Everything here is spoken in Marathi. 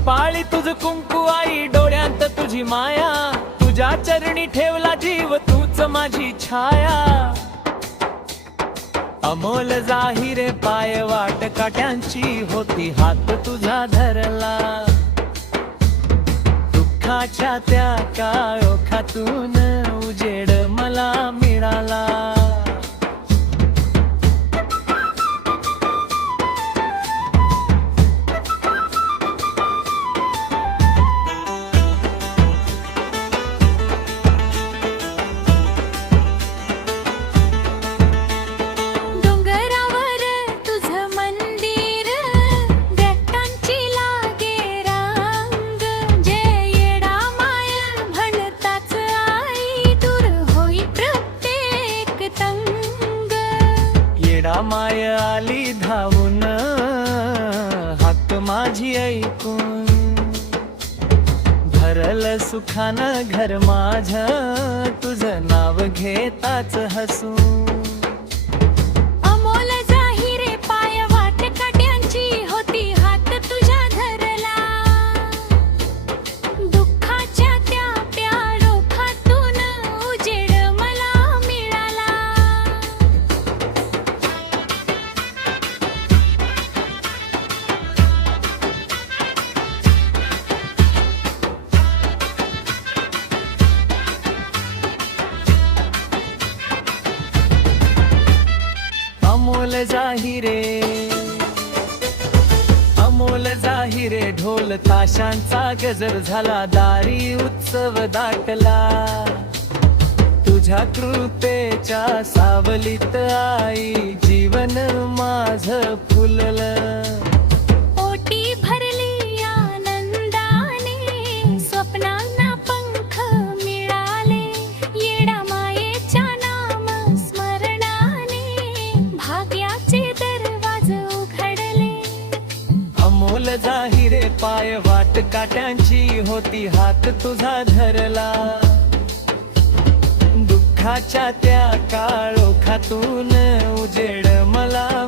कपाळी तुझ कुंकू आई, डोळ्यांत तुझी माया, तुझ्या चरणी ठेवला जीव, तूच माझी छाया. अमोल जाहिरे पाय वाट काट्यांची होती, हात तुझा धरला. दुःखाच्या त्या काळोखातून उजेड मला मिळाला. माय आली धावून, हाक माझी ऐकून, भरल सुखानं घर माझं, तुझं नाव घेताच हसून. अमोल जाहिरे पाय वाट काट्यांची होती, हात तुझ्या धरला. दुःखाच्या त्या प्याळोखातून उजेड मला मिळाला. अमोल जाहिरे, अमोल जाहिरे, ढोल ताशांचा गजर झाला, दारी उत्सव दाटला. तुझ्या कृपेच्या सावलीत आई, जीवन माझं फुललं. ओटी भरली आनंदाने, स्वप्नांना पंख मिळाले. येडा मायेच्या नाम स्मरणाने, भाग्याचे दरवाज उघडले. अमोल जाहिरे पाय वाट काट्यांची होती, हात तुझा धरला. दुःखाच्या त्या काळोखातून उजेड मला